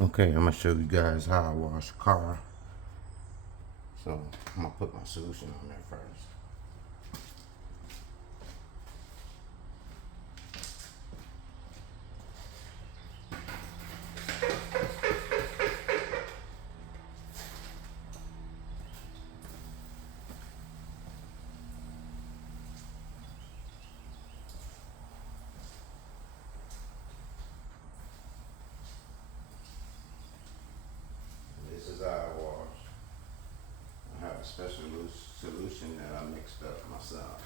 Okay, I'm gonna show you guys how I wash a car. So I'm gonna put my solution on there first. This is how I wash. I have a special solution that I mixed up myself.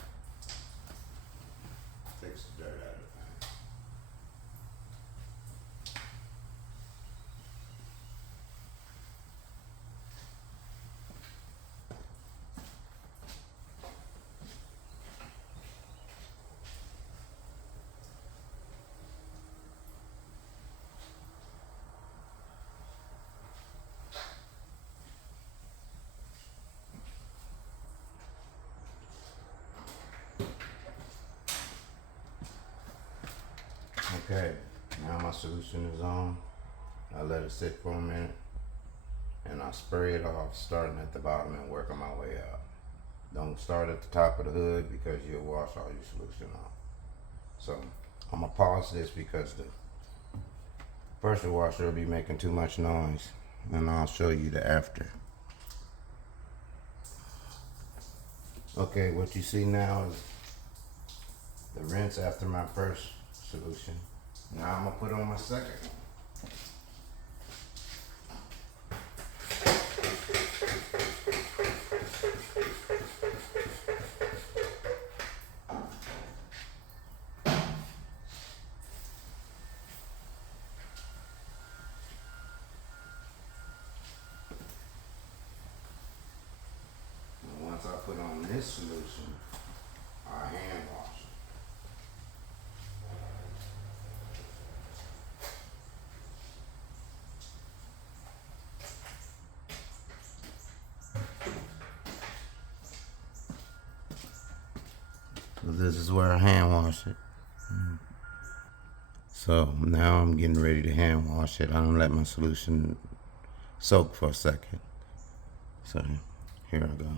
Takes the dirt out of the thing. Okay, now my solution is on. I let it sit for a minute and I spray it off starting at the bottom and working my way up. Don't start at the top of the hood because you'll wash all your solution off. So I'm gonna pause this because the pressure washer will be making too much noise, and I'll show you the after. Okay, what you see now is the rinse after my first solution. Now I'm gonna put on my second one. And once I put on this solution, I hand wash it. So this is where I hand wash it. So now I'm getting ready to hand wash it. I don't let my solution soak for a second. So here I go.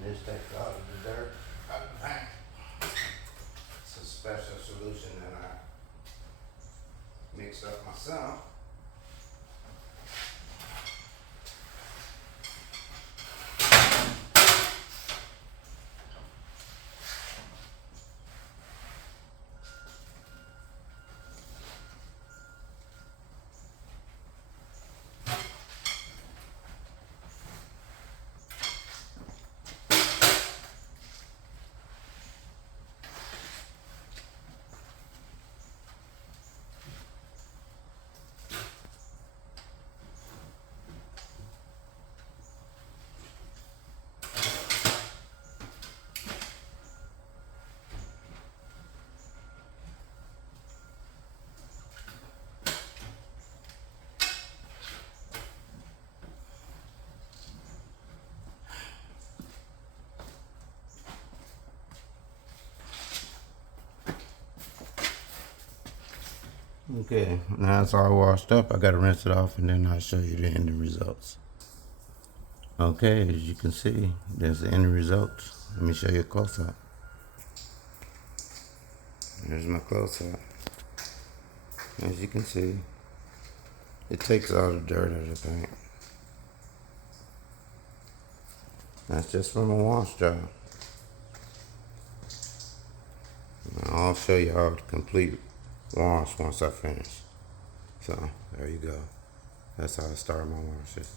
This takes all of the dirt out of the paint. It's a special solution that I mixed up myself. Okay, now it's all washed up. I gotta rinse it off and then I'll show you the end results. Okay, as you can see, there's the end results. Let me show you a close up. There's my close up. As you can see, it takes all the dirt out of the paint. That's just from a wash job. I'll show you how to complete wash once I finish. So there you go. That's how I start my washes.